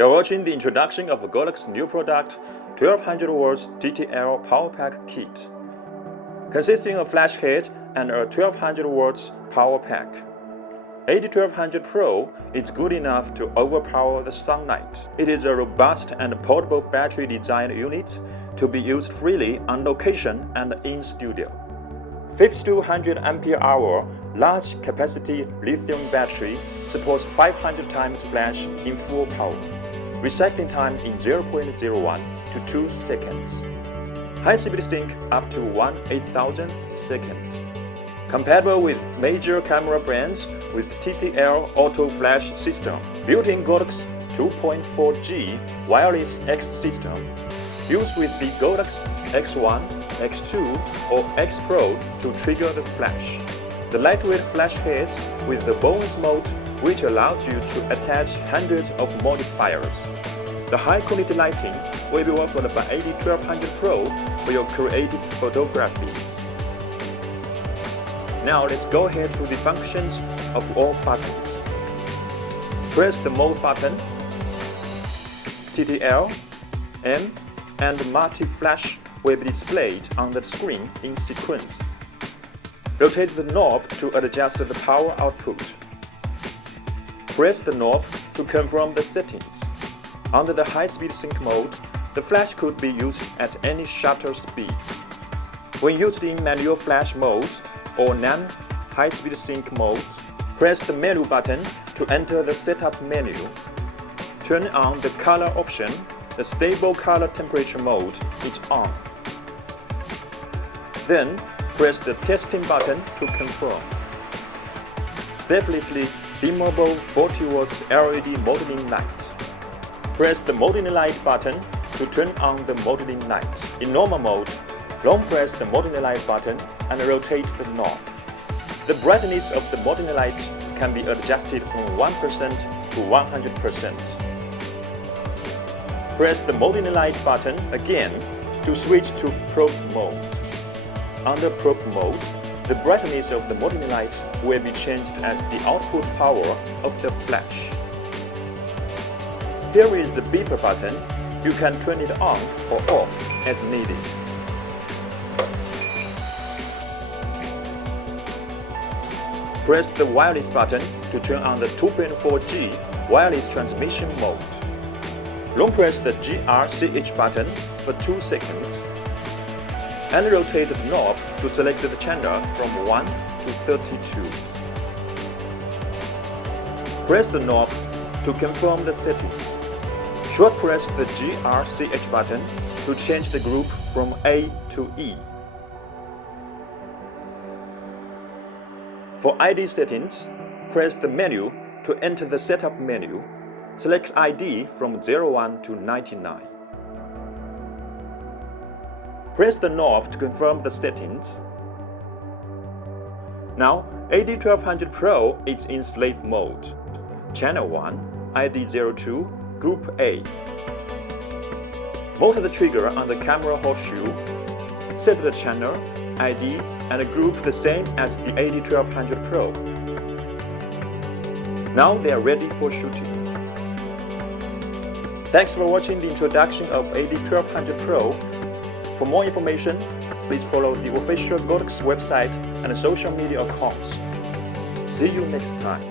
You are watching the introduction of Godox new product 1200W TTL Power Pack Kit, consisting of flash head and a 1200W power pack. AD1200Pro is good enough to overpower the sunlight. It is a robust and portable battery design unit to be used freely on location and in studio. 5200 Ah large capacity lithium battery supports 500 times flash in full power. Recycling time in 0.01 to 2 seconds. High-speed sync up to 1/8000th second. Compatible with major camera brands with TTL auto flash system. Built-in Godox 2.4G wireless X system. Used with the Godox X1, X2 or X Pro to trigger the flash. The lightweight flash head with the bonus mode, which allows you to attach hundreds of modifiers. The high-quality lighting will be offered by AD1200Pro for your creative photography. Now let's go ahead to the functions of all buttons. Press the mode button, TTL, M, and multi-flash will be displayed on the screen in sequence. Rotate the knob to adjust the power output. Press the knob to confirm the settings. Under the high-speed sync mode, the flash could be used at any shutter speed. When used in manual flash mode or non-high-speed sync mode, press the menu button to enter the setup menu. Turn on the color option. The stable color temperature mode is on. Then, press the testing button to confirm. Steplessly dimmable 40W LED modeling light. Press the modeling light button to turn on the modeling light. In normal mode, long press the modeling light button and rotate the knob. The brightness of the modeling light can be adjusted from 1% to 100%. Press the modeling light button again to switch to probe mode. Under probe mode, the brightness of the modeling light will be changed as the output power of the flash. Here is the beeper button. You can turn it on or off as needed. Press the wireless button to turn on the 2.4G wireless transmission mode. Long press the GRCH button for 2 seconds and rotate the knob to select the channel from 1 to 32. Press the knob to confirm the settings. Short press the GRCH button to change the group from A to E. For ID settings, press the menu to enter the setup menu. Select ID from 01 to 99. Press the knob to confirm the settings. Now, AD1200Pro is in slave mode. Channel 1, ID02, Group A. Motor the trigger on the camera horseshoe. Set the channel, ID, and group the same as the AD1200Pro. Now they are ready for shooting. Thanks for watching the introduction of AD1200Pro. For more information, please follow the official Godox website and social media accounts. See you next time.